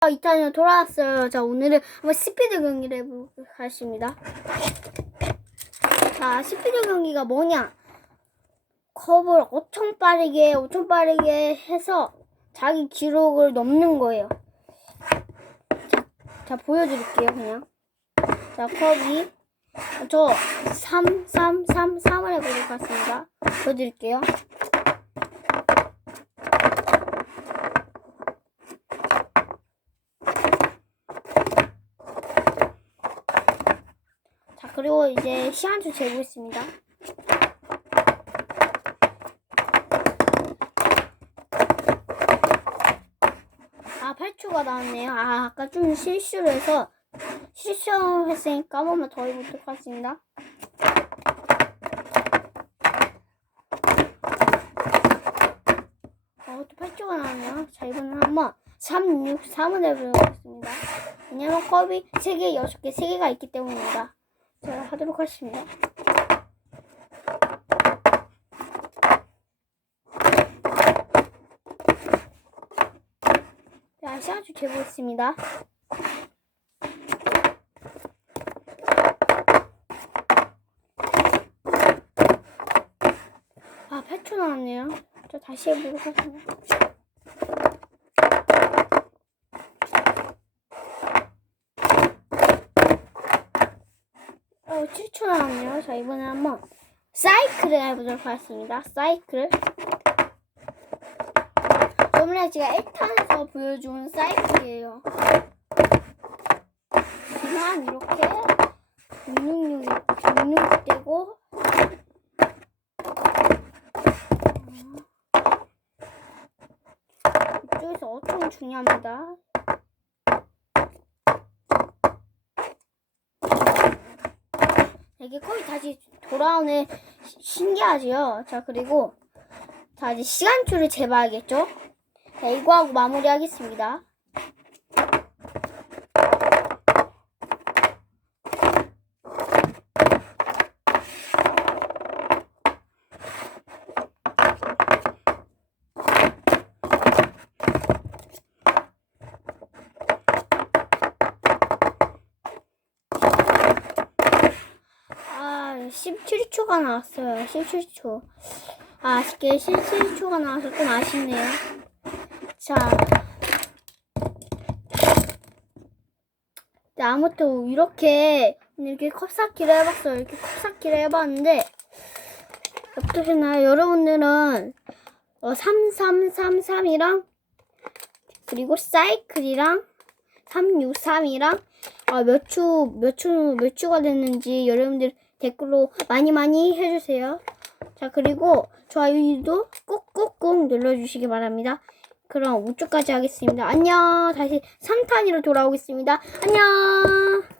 2탄으로 돌아왔어요. 자, 오늘은 한번 스피드 경기를 해보도록 하겠습니다. 자, 스피드 경기가 뭐냐? 컵을 엄청 빠르게, 엄청 빠르게 해서 자기 기록을 넘는 거예요. 자, 자 보여드릴게요, 그냥. 자, 컵이, 저 3, 3, 3, 3을 해보도록 하겠습니다. 보여드릴게요. 그리고 이제 시간초 재고 있습니다. 아, 8초가 나왔네요. 아, 아까 좀 실수를 해서 실수했으니까 한 번만 더 해보도록 하겠습니다. 어, 또 8초가 나왔네요. 자, 이번엔 한번 3, 6, 3을 해보겠습니다. 왜냐면 컵이 3개, 6개, 3개가 있기 때문입니다. 자, 하도록 하겠습니다. 자, 시간초 재보겠습니다. 아, 8초 나왔네요. 저 다시 해보도록 하겠습니다. 어, 7초 나왔네요. 자, 이번에 한번 사이클을 해보도록 하겠습니다. 사이클. 저번에 제가 1탄에서 보여준 사이클이에요. 그냥 이렇게 666, 666 되고 이쪽에서 엄청 중요합니다. 이게 거의 다시 돌아오는 시- 신기하지요. 자 그리고 자 이제 시간초를 재봐야겠죠. 자 이거 하고 마무리하겠습니다. 아 17초가 나왔어요. 17초. 아, 아쉽게 17초가 나와서 좀 아쉽네요. 자. 네, 아무튼 이렇게 이렇게 컵쌓기를 해봤어요. 이렇게 컵쌓기를 해봤는데 어떠셨나요? 여러분들은 어, 3333이랑 그리고 사이클이랑 363이랑 아, 몇 초, 몇 초, 몇 초가 됐는지 여러분들 댓글로 많이 많이 해주세요. 자, 그리고 좋아요도 꾹꾹꾹 눌러주시기 바랍니다. 그럼 우주까지 하겠습니다. 안녕. 다시 3탄으로 돌아오겠습니다. 안녕.